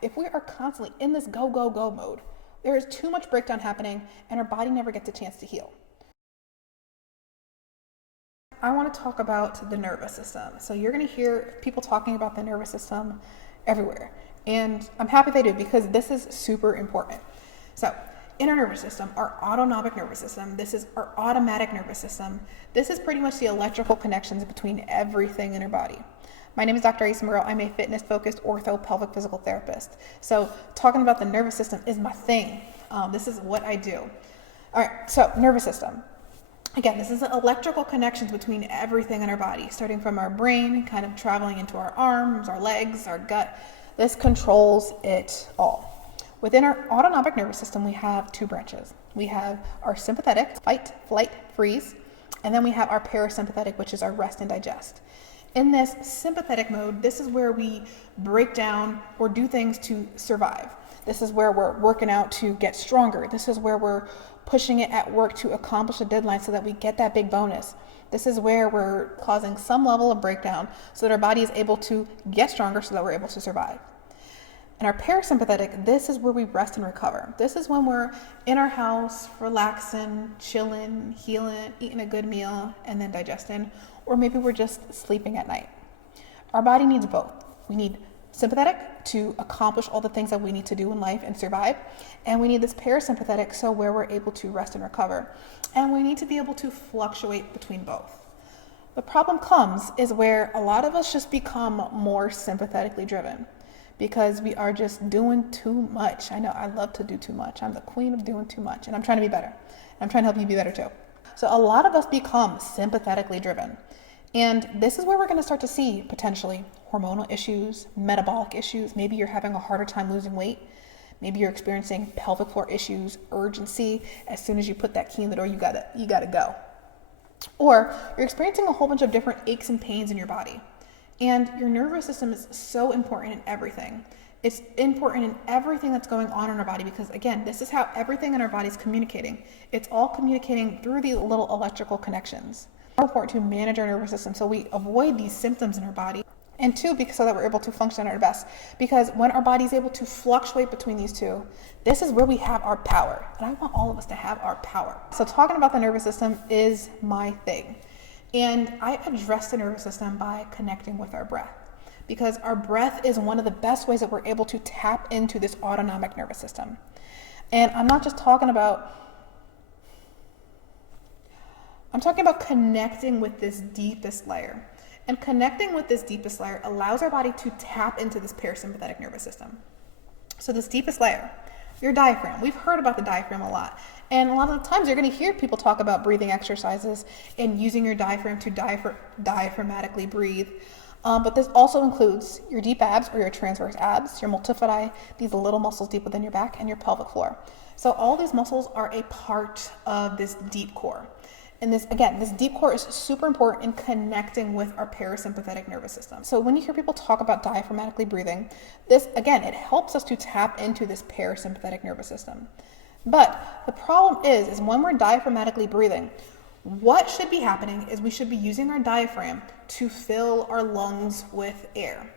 If we are constantly in this go, go, go mode, there is too much breakdown happening and our body never gets a chance to heal. I want to talk about the nervous system. So you're going to hear people talking about the nervous system everywhere. And I'm happy they do, because this is super important. So in our nervous system, our autonomic nervous system, this is our automatic nervous system. This is pretty much the electrical connections between everything in our body. My name is Dr. Aissa McGuirl. I'm a fitness-focused ortho-pelvic physical therapist. So talking about the nervous system is my thing. This is what I do. All right, so nervous system. Again, this is the electrical connections between everything in our body, starting from our brain, kind of traveling into our arms, our legs, our gut. This controls it all. Within our autonomic nervous system, we have two branches. We have our sympathetic, fight, flight, freeze, and then we have our parasympathetic, which is our rest and digest. In this sympathetic mode, this is where we break down or do things to survive. This is where we're working out to get stronger. This is where we're pushing it at work to accomplish a deadline so that we get that big bonus. This is where we're causing some level of breakdown so that our body is able to get stronger so that we're able to survive. And our parasympathetic, this is where we rest and recover. This is when we're in our house, relaxing, chilling, healing, eating a good meal, and then digesting. Or maybe we're just sleeping at night. Our body needs both. We need sympathetic to accomplish all the things that we need to do in life and survive. And we need this parasympathetic, so where we're able to rest and recover. And we need to be able to fluctuate between both. The problem comes is where a lot of us just become more sympathetically driven because we are just doing too much. I know I love to do too much. I'm the queen of doing too much, and I'm trying to be better. I'm trying to help you be better too. So a lot of us become sympathetically driven. And this is where we're going to start to see potentially hormonal issues, metabolic issues. Maybe you're having a harder time losing weight. Maybe you're experiencing pelvic floor issues, urgency. As soon as you put that key in the door, you gotta go. Or you're experiencing a whole bunch of different aches and pains in your body. And your nervous system is so important in everything. It's important in everything that's going on in our body because, again, this is how everything in our body is communicating. It's all communicating through these little electrical connections. It's important to manage our nervous system so we avoid these symptoms in our body. And two, because so that we're able to function at our best. Because when our body is able to fluctuate between these two, this is where we have our power. And I want all of us to have our power. So talking about the nervous system is my thing. And I address the nervous system by connecting with our breath. Because our breath is one of the best ways that we're able to tap into this autonomic nervous system. And I'm not just talking about, I'm talking about connecting with this deepest layer. And connecting with this deepest layer allows our body to tap into this parasympathetic nervous system. So this deepest layer, your diaphragm. We've heard about the diaphragm a lot. And a lot of the times you're going to hear people talk about breathing exercises and using your diaphragm to diaphragmatically breathe. But this also includes your deep abs or your transverse abs, your multifidi, these little muscles deep within your back, and your pelvic floor. So all these muscles are a part of this deep core. And this deep core is super important in connecting with our parasympathetic nervous system. So when you hear people talk about diaphragmatically breathing, this, again, it helps us to tap into this parasympathetic nervous system. But the problem is when we're diaphragmatically breathing, what should be happening is we should be using our diaphragm to fill our lungs with air.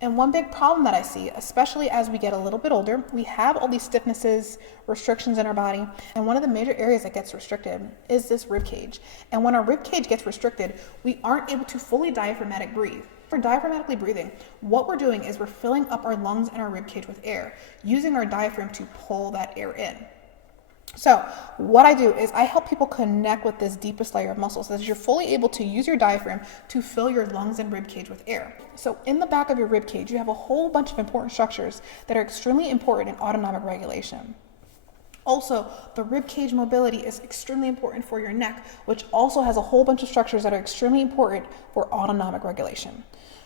And one big problem that I see, especially as we get a little bit older, we have all these stiffnesses, restrictions in our body. And one of the major areas that gets restricted is this rib cage. And when our rib cage gets restricted, we aren't able to fully diaphragmatic breathe. For diaphragmatically breathing, what we're doing is we're filling up our lungs and our rib cage with air, using our diaphragm to pull that air in. So what I do is I help people connect with this deepest layer of muscles so that you're fully able to use your diaphragm to fill your lungs and rib cage with air. So in the back of your rib cage, you have a whole bunch of important structures that are extremely important in autonomic regulation. Also, the rib cage mobility is extremely important for your neck, which also has a whole bunch of structures that are extremely important for autonomic regulation.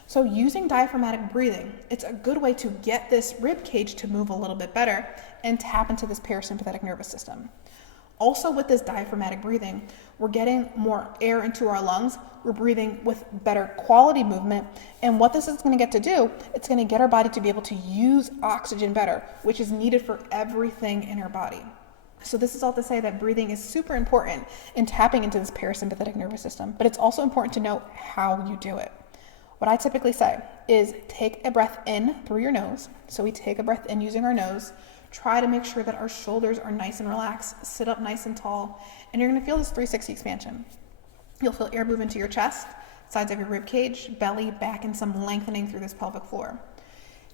So using diaphragmatic breathing, it's a good way to get this rib cage to move a little bit better and tap into this parasympathetic nervous system. Also with this diaphragmatic breathing, we're getting more air into our lungs, we're breathing with better quality movement, and what this is going to get to do, it's going to get our body to be able to use oxygen better, which is needed for everything in our body. So this is all to say that breathing is super important in tapping into this parasympathetic nervous system, but it's also important to know how you do it. What I typically say is take a breath in through your nose. So we take a breath in using our nose. Try to make sure that our shoulders are nice and relaxed. Sit up nice and tall. And you're going to feel this 360 expansion. You'll feel air move into your chest, sides of your rib cage, belly, back, and some lengthening through this pelvic floor.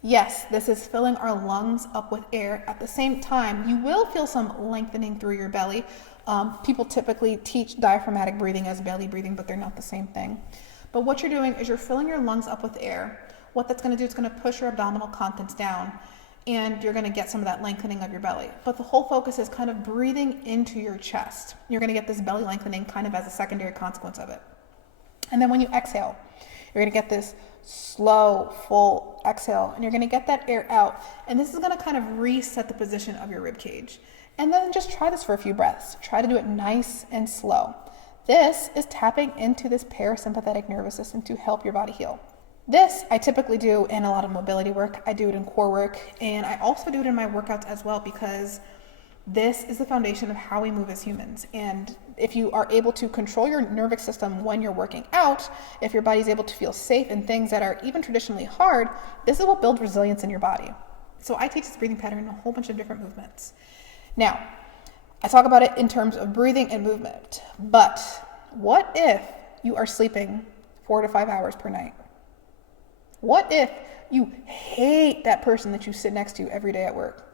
Yes, this is filling our lungs up with air. At the same time, you will feel some lengthening through your belly. People typically teach diaphragmatic breathing as belly breathing, but they're not the same thing. But what you're doing is you're filling your lungs up with air. What that's going to do is going to push your abdominal contents down, and you're going to get some of that lengthening of your belly. But the whole focus is kind of breathing into your chest. You're going to get this belly lengthening kind of as a secondary consequence of it. And then when you exhale, you're going to get this slow, full exhale, and you're going to get that air out. And this is going to kind of reset the position of your rib cage. And then just try this for a few breaths. Try to do it nice and slow. This is tapping into this parasympathetic nervous system to help your body heal. This I typically do in a lot of mobility work. I do it in core work, and I also do it in my workouts as well, because this is the foundation of how we move as humans. And if you are able to control your nervous system when you're working out, if your body's able to feel safe in things that are even traditionally hard, this is what builds resilience in your body. So I teach this breathing pattern in a whole bunch of different movements. Now, I talk about it in terms of breathing and movement, but what if you are sleeping 4 to 5 hours per night? What if you hate that person that you sit next to every day at work?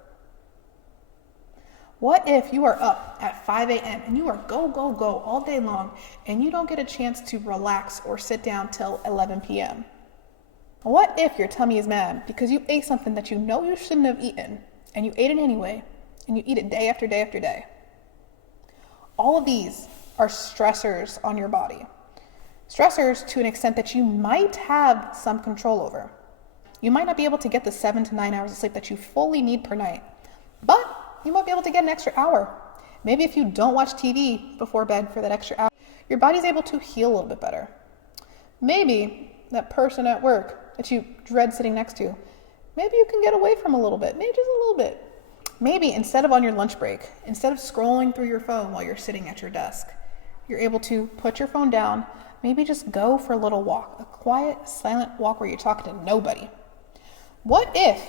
What if you are up at 5 a.m. and you are go, go, go all day long and you don't get a chance to relax or sit down till 11 p.m.? What if your tummy is mad because you ate something that you know you shouldn't have eaten and you ate it anyway, and you eat it day after day after day? All of these are stressors on your body. Stressors to an extent that you might have some control over. You might not be able to get the 7 to 9 hours of sleep that you fully need per night, but you might be able to get an extra hour. Maybe if you don't watch TV before bed for that extra hour, your body's able to heal a little bit better. Maybe that person at work that you dread sitting next to, maybe you can get away from a little bit, maybe just a little bit. Maybe instead of on your lunch break, instead of scrolling through your phone while you're sitting at your desk, you're able to put your phone down, maybe just go for a little walk, a quiet, silent walk where you're talking to nobody. What if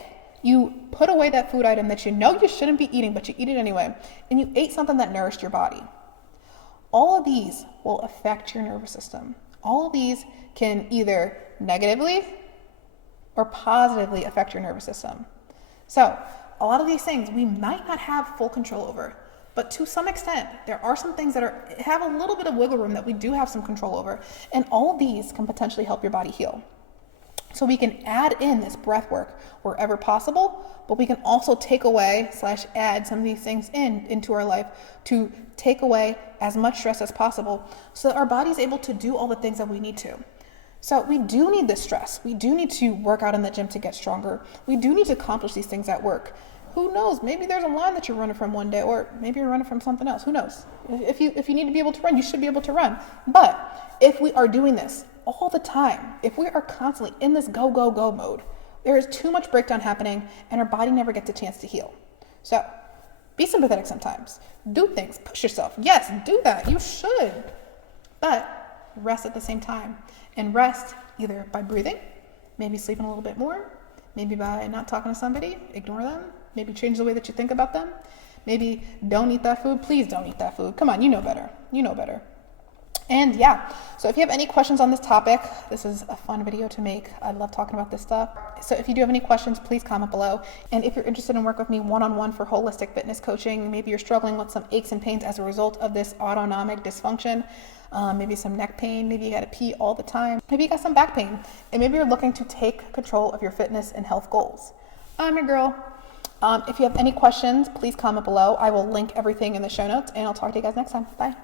you put away that food item that you know you shouldn't be eating, but you eat it anyway, and you ate something that nourished your body? All of these will affect your nervous system. All of these can either negatively or positively affect your nervous system. So a lot of these things we might not have full control over, but to some extent, there are some things that have a little bit of wiggle room that we do have some control over, and all of these can potentially help your body heal. So we can add in this breath work wherever possible, but we can also take away / add some of these things into our life to take away as much stress as possible so that our body is able to do all the things that we need to. So we do need this stress. We do need to work out in the gym to get stronger. We do need to accomplish these things at work. Who knows? Maybe there's a line that you're running from one day, or maybe you're running from something else. Who knows? If you need to be able to run, you should be able to run. But if we are doing this all the time, if we are constantly in this go, go, go mode, there is too much breakdown happening and our body never gets a chance to heal. So be sympathetic sometimes. Do things. Push yourself. Yes, do that. You should. But rest at the same time. And rest either by breathing, maybe sleeping a little bit more, maybe by not talking to somebody, ignore them, maybe change the way that you think about them, maybe don't eat that food. Please don't eat that food. Come on, you know better. You know better. And yeah, so if you have any questions on this topic, this is a fun video to make. I love talking about this stuff. So if you do have any questions, please comment below. And if you're interested in work with me one-on-one for holistic fitness coaching, maybe you're struggling with some aches and pains as a result of this autonomic dysfunction, maybe some neck pain, maybe you got to pee all the time, maybe you got some back pain, and maybe you're looking to take control of your fitness and health goals, I'm your girl. If you have any questions, please comment below. I will link everything in the show notes, and I'll talk to you guys next time. Bye.